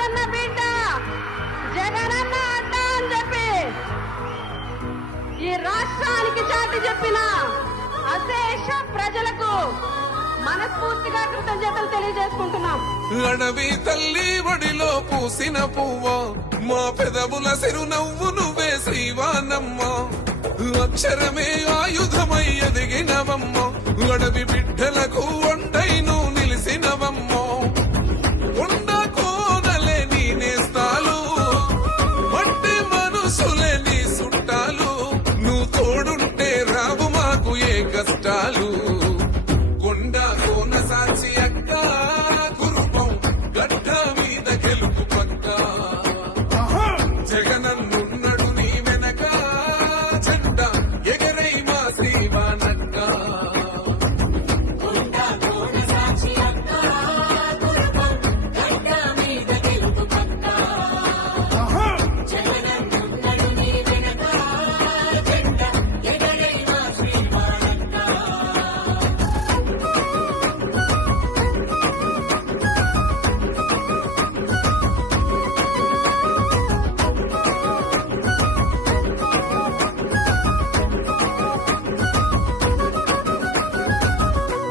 రాజన్న బిడ్డ జగనన్న అడ్డ అని చెప్పి ఈ రాష్ట్రానికి చాటి చెప్పిన అశేష ప్రజలకు మనస్ఫూర్తిగా కృతజ్ఞతలు తెలియజేసుకుంటున్నాం. అడవి తల్లి ఒడిలో పూసిన పువ్వ మా పెదవుల సిరునవ్వు నువ్వే శ్రీవానమ్మ. అక్షరమే ఆయుధమై ఎదిగినవమ్మ. అడవి బిడ్డలకు ఒంటై నువ్వు నిలిసినవమ్మ. కొండ కోనలే నీ నేస్తాలు, మట్టి మనసులే నీ సుట్టాలు. నువ్వు తోడుంటే రావు మాకు ఏ కష్టాలు. కొండ కోన సాక్షి అక్క గురుపం గడ్డ మీద గెలుపు పక్క. జగనన్నున్నడు నీ వెనక జెండా ఎగరై మా శ్రీవానక్క.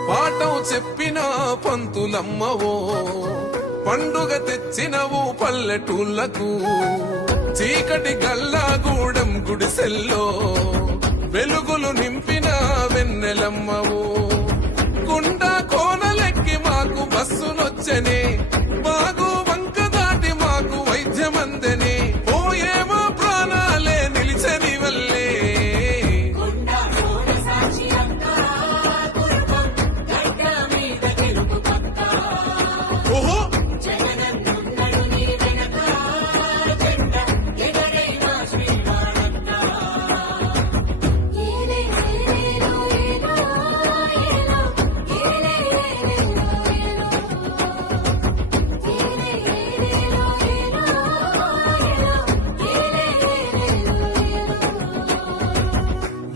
పాఠం చెప్పిన పంతులమ్మవో, పండుగ తెచ్చినవు పల్లెటూళ్లకు. చీకటి గల్లాగూడెం గుడిసెల్లో వెలుగులు నింపిన వెన్నెలమ్మవు. కొండ కోనలెక్కి మాకు బస్సునొచ్చనే, మాకు వంక దాటి మాకు వైద్యమందని. పోయేమో ప్రాణాలే నిలిచని వల్లే.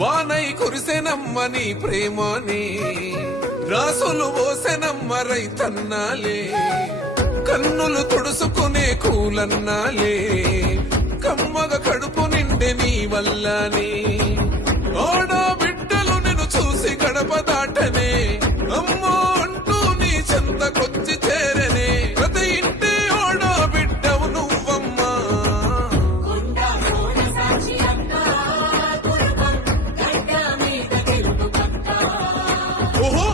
వానై కురిసెనమ్మ నీ ప్రేమని, రాసులు పోసెనమ్మ రైతన్నాలే. కన్నులు తుడుసుకునే కూలన్నాలే, కమ్మగ కడుపు నిండే నీ వల్లనే. ఆడా బిడ్డలు నిన్ను చూసి గడప దాటనే, అమ్మో అంటూ నీ చెంతకొచ్చి చేరనే. ప్రతి ఇంటి ఆడా బిడ్డవు నువ్వమ్మా. ఓహో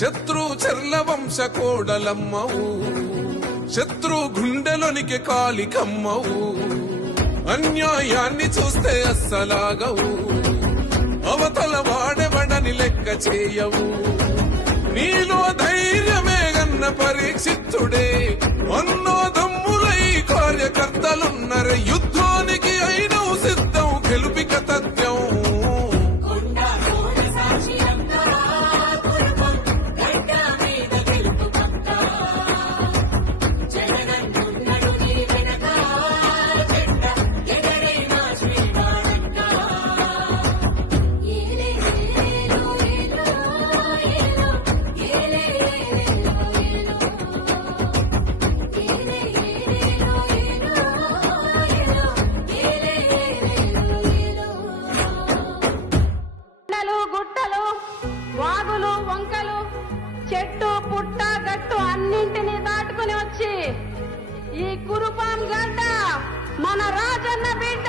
శత్రు చర్ల వంశ కోడలమ్మవు, శత్రు గుండెలోనికి కాలికమ్మవు. అన్యాయాన్ని చూస్తే అస్సలాగవు, అవతల వాడెవడని లెక్క చేయవు. నీలో ధైర్యమే గన్న పరీక్షితుడే, అన్నో దమ్ములై కార్యకర్తలున్నరే. యుద్ధానికి అయినవు సిద్ధం, గెలుపిక తథ్యం. గుట్టలు, వాగులు, వంకలు, చెట్టు పుట్ట గట్టు అన్నింటినీ దాటుకుని వచ్చి ఈ కురుపాం గడ్డ మన రాజన్న బిడ్డ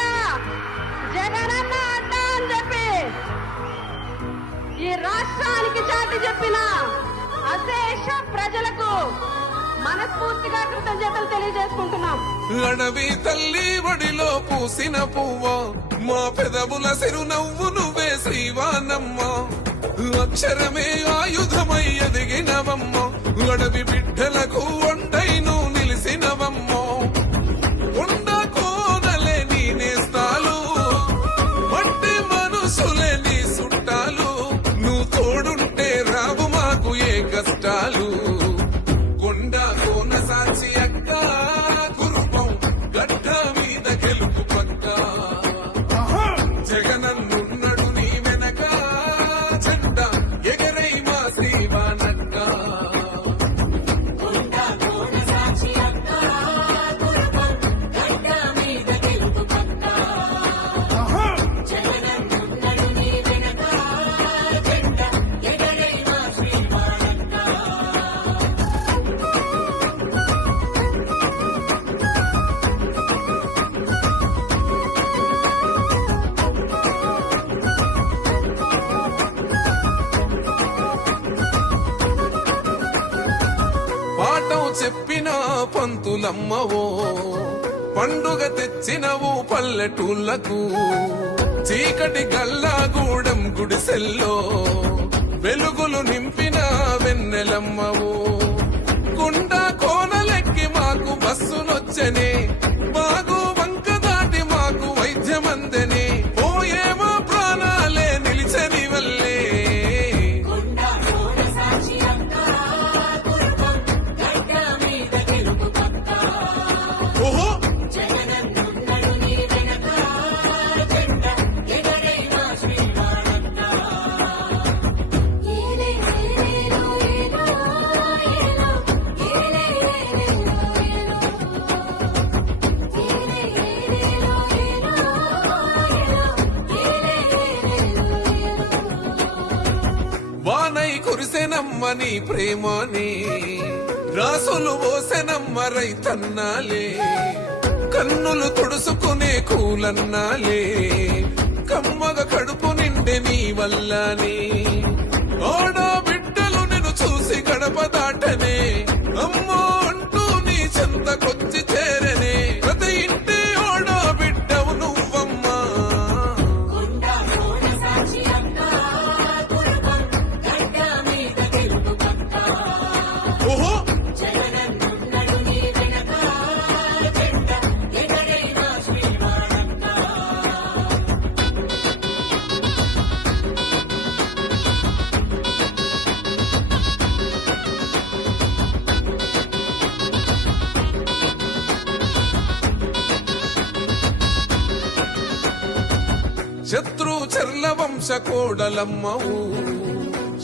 జగనన్న అడ్డ అని చెప్పి ఈ రాష్ట్రానికి చాటి చెప్పిన అశేష ప్రజలకు మనస్ఫూర్తిగా కృతజ్ఞతలు తెలియజేసుకుంటున్నాం. అడవి తల్లి ఒడిలో పూసిన పువ్వ మా పెదవుల సిరునవ్వు నువ్వే శ్రీవానమ్మ. అక్షరమే ఆయుధమై ఎదిగినవమ్మ. అడవి బిడ్డలకు ఒంటై నువ్వు నిలిసినవమ్మ. కొండ కోనలే నీ నేస్తాలు, మట్టి మనసులే నీ సుట్టాలు. ముద్దులమ్మవో పండుగ తెచ్చినవు పల్లెటూళ్ళకు చీకటి గల్లాగూడెం గుడిసెల్లో వెలుగులు నింపిన వెన్నెలమ్మవు కుండ కోనలెక్కి మాకు బస్సునొచ్చనే మాకు వంక దాటి మాకు వైద్యమందని పోయేమో ప్రాణాలే నిలిచని వల్లే ఓహో వానై కురిసెనమ్మ నీ ప్రేమని రాసులు పోసెనమ్మ రైతన్నాలే కన్నులు తుడుసుకునే కూలన్నాలే కమ్మగ కడుపు నిండే నీ వల్లనే ఓడో బిడ్డలు నిన్ను చూసి గడప దాటనే అమ్మో అంటూ నీ చెంతకొచ్చి చేరనే ప్రతి ఇంటి ఓడో బిడ్డవు నువ్వమ్మా ఓహో శత్రు చర్ల వంశ కోడలమ్మవు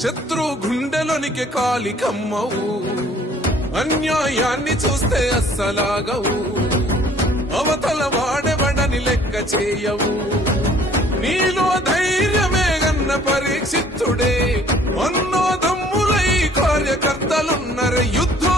శత్రు గుండెలోనికి కాలికమ్మవు అన్యాయాన్ని చూస్తే అస్సలాగవు అవతల వాడెవడని లెక్క చేయవు నీలో ధైర్యమే గన్న పరీక్షితుడే అన్నో దమ్ములై కార్యకర్తలున్నర యుద్ధం